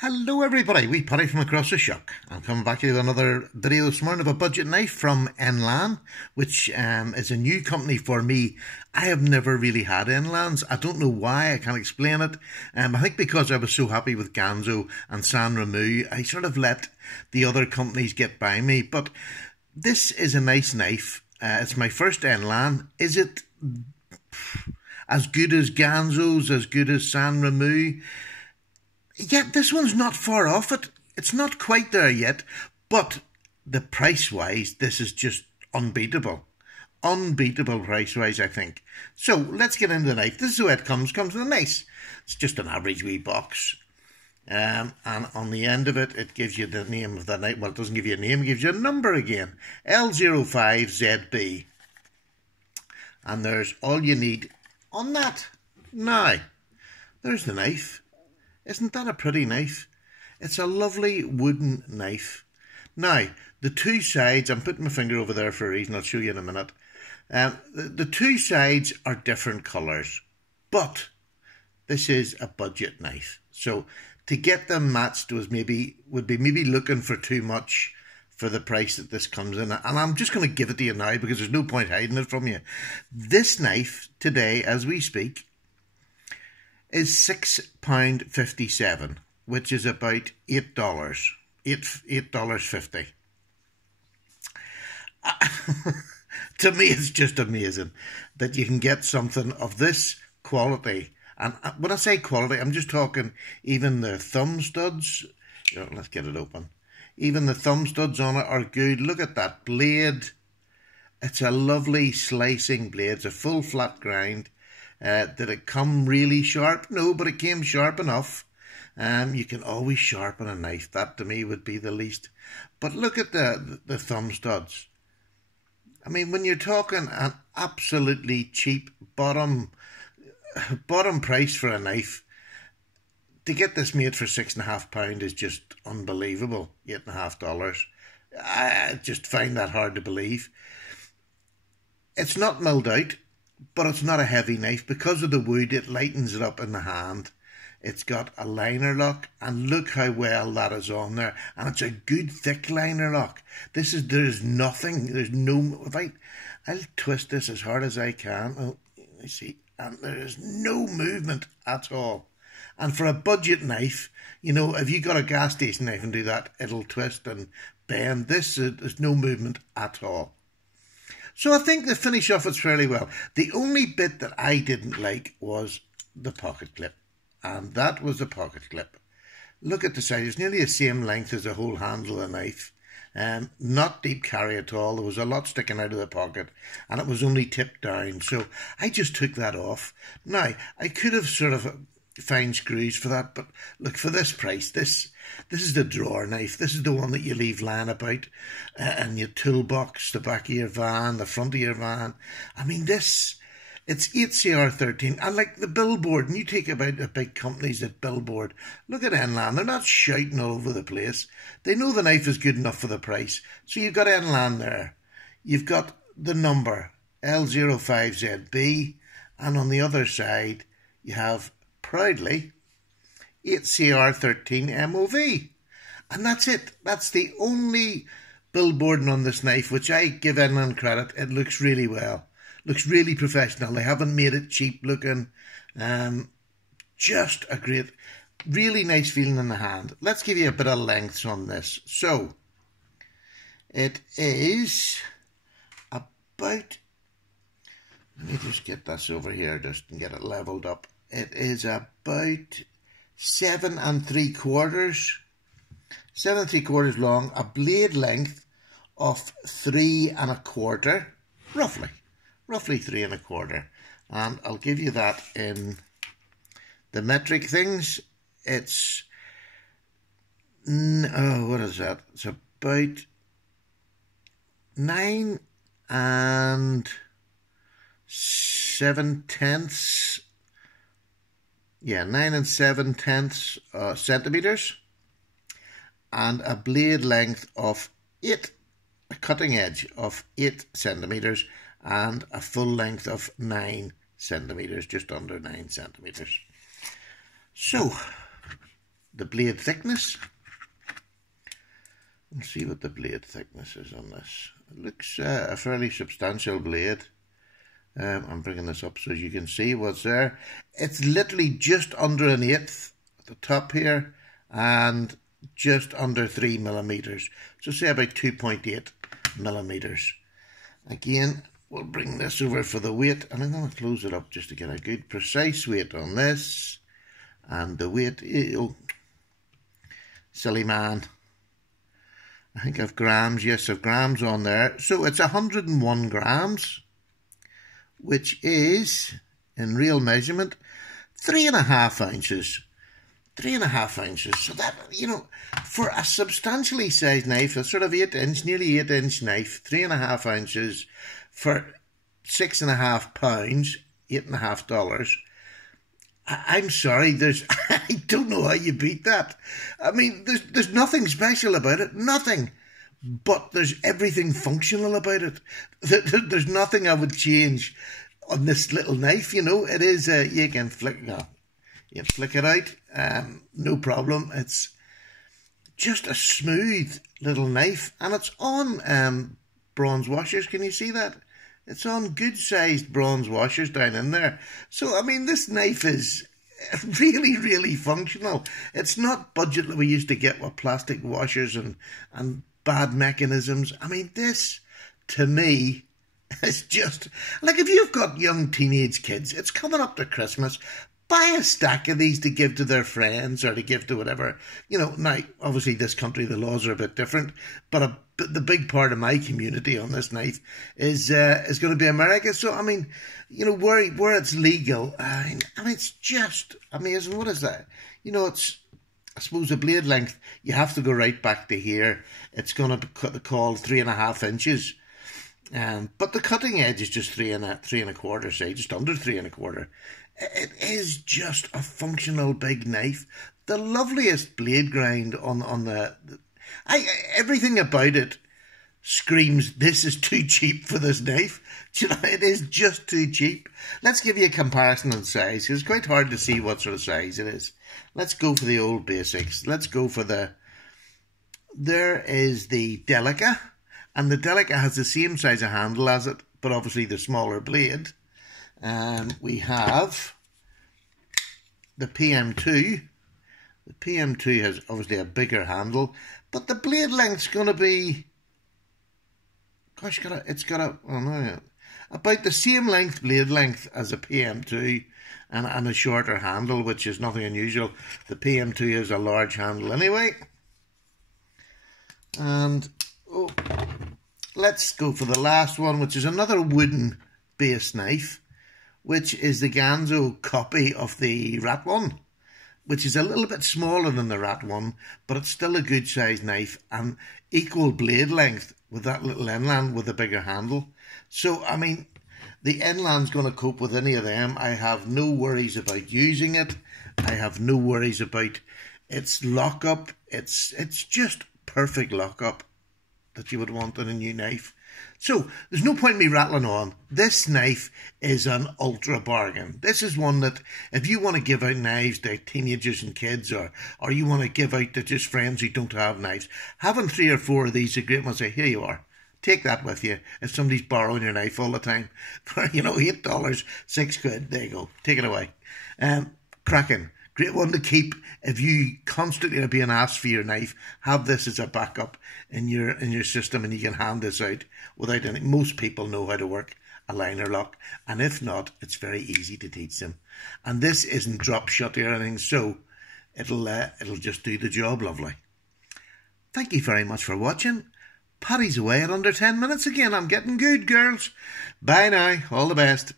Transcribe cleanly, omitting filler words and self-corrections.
Hello everybody, wee Paddy from across the shuck. I'm coming back to you with another video this morning of a budget knife from Enlan, which is a new company for me. I have never really had Enlans. I don't know why, I can't explain it. I think because I was so happy with Ganzo and San Remo, I sort of let the other companies get by me. But this is a nice knife. It's my first Enlan. Is it as good as Ganzo's, as good as San Remo? Yet this one's not far off it. It's not quite there yet, but the price-wise, this is just unbeatable. Unbeatable price-wise, I think. So let's get into the knife. This is the way it comes. Comes in a nice, it's just an average wee box. And on the end of it, it gives you the name of the knife. Well, it doesn't give you a name, it gives you a number again. L05ZB. And there's all you need on that. Now, there's the knife. Isn't that a pretty knife? It's a lovely wooden knife. Now, the two sides, I'm putting my finger over there for a reason, I'll show you in a minute. The two sides are different colours, but this is a budget knife. So to get them matched would be maybe looking for too much for the price that this comes in. And I'm just going to give it to you now because there's no point hiding it from you. This knife today, as we speak, is £6.57, which is about $8, $8.50. To me, it's just amazing that you can get something of this quality. And when I say quality, I'm just talking even the thumb studs. Let's get it open. Even the thumb studs on it are good. Look at that blade. It's a lovely slicing blade. It's a full flat grind. Did it come really sharp? No, but it came sharp enough. You can always sharpen a knife. That to me would be the least. But look at the thumb studs. I mean, when you're talking an absolutely cheap bottom price for a knife, to get this made for £6.50 is just unbelievable. $8.50. I just find that hard to believe. It's not milled out, but it's not a heavy knife. Because of the wood, it lightens it up in the hand. It's got a liner lock, and look how well that is on there. And it's a good thick liner lock. There's nothing, there's no, I'll twist this as hard as I can. Oh, you see, and there is no movement at all. And for a budget knife, you know, if you got a gas station knife and do that, it'll twist and bend. There's no movement at all. So I think they finish off it fairly well. The only bit that I didn't like was the pocket clip. And that was the pocket clip. Look at the size. It's nearly the same length as the whole handle of the knife. Not deep carry at all. There was a lot sticking out of the pocket. And it was only tipped down. So I just took that off. Now, I could have sort of fine screws for that, but look, for this price, this is the drawer knife. This is the one that you leave lying about in your toolbox, the back of your van, the front of your van. I mean, it's 8CR13, and like the billboard, and you take about the big companies that billboard, look at Enlan, they're not shouting all over the place. They know the knife is good enough for the price. So you've got Enlan there. You've got the number, L05ZB, and on the other side, you have proudly 8CR13 MOV. And that's it. That's the only billboarding on this knife, which I give Enlan credit. It looks really well. Looks really professional. They haven't made it cheap looking. Just a great, really nice feeling in the hand. Let's give you a bit of lengths on this. So, it is about, let me just get this over here just and get it leveled up. It is about 7 3/4, 7 3/4 long, a blade length of 3 1/4, roughly 3 1/4. And I'll give you that in the metric things. It's, what is that? It's about 9 7/10. Yeah, 9 7/10 centimetres, and a blade length of 8, a cutting edge of 8 centimetres, and a full length of 9 centimetres, just under 9 centimetres. So, the blade thickness. Let's see what the blade thickness is on this. It looks a fairly substantial blade. I'm bringing this up so you can see what's there. It's literally just under 1/8 at the top here and just under 3 millimeters. So say about 2.8 millimeters. Again, we'll bring this over for the weight, and I'm going to close it up just to get a good precise weight on this. And the weight, oh, silly man. I think I've grams, yes, I've grams on there. So it's 101 grams, which is, in real measurement, 3.5 ounces. 3.5 ounces. So that, you know, for a substantially sized knife, a sort of 8-inch, nearly 8-inch knife, 3.5 ounces for £6.5, $8.5. I'm sorry, I don't know how you beat that. I mean, there's nothing special about it, nothing. But there's everything functional about it. There's nothing I would change on this little knife, you know. It is, you can flick it out, no problem. It's just a smooth little knife, and it's on bronze washers. Can you see that? It's on good-sized bronze washers down in there. So, I mean, this knife is really, really functional. It's not budget that we used to get with plastic washers and bad mechanisms. I mean, this, to me, is just... Like, if you've got young teenage kids, it's coming up to Christmas, buy a stack of these to give to their friends or to give to whatever. You know, now, obviously, this country, the laws are a bit different, but the big part of my community on this knife is going to be America. So, I mean, you know, where it's legal, I mean, it's just amazing. What is that? You know, it's, I suppose, the blade length, you have to go right back to here. It's going to be called 3.5 inches. But the cutting edge is just 3.25, say, just under 3.25. It is just a functional big knife. The loveliest blade grind on the everything about it screams, this is too cheap for this knife. Do you know, it is just too cheap. Let's give you a comparison on size. It's quite hard to see what sort of size it is. Let's go for the old basics. Let's go for there is the Delica, and the Delica has the same size of handle as it, but obviously the smaller blade. We have the PM2. The PM2 has obviously a bigger handle, but the blade length's going to be, gosh, it's got about the same blade length as a PM2 and a shorter handle, which is nothing unusual. The PM2 has a large handle anyway. And let's go for the last one, which is another wooden base knife, which is the Ganzo copy of the Rat one, which is a little bit smaller than the Rat one, but it's still a good sized knife and equal blade length with that little Enlan with a bigger handle. So, I mean, the Enlan's going to cope with any of them. I have no worries about using it. I have no worries about its lockup. It's just perfect lockup that you would want on a new knife. So, there's no point in me rattling on. This knife is an ultra bargain. This is one that, if you want to give out knives to teenagers and kids, or you want to give out to just friends who don't have knives, having 3 or 4 of these is a great one. Say, here you are. Take that with you. If somebody's borrowing your knife all the time for, you know, $8, £6, there you go. Take it away. Cracking. Great one to keep. If you constantly are being asked for your knife, have this as a backup in your system, and you can hand this out without any. Most people know how to work a liner lock, and if not, it's very easy to teach them. And this isn't drop shut or anything, so it'll just do the job lovely. Thank you very much for watching. Paddy's away at under 10 minutes again. I'm getting good, girls. Bye now. All the best.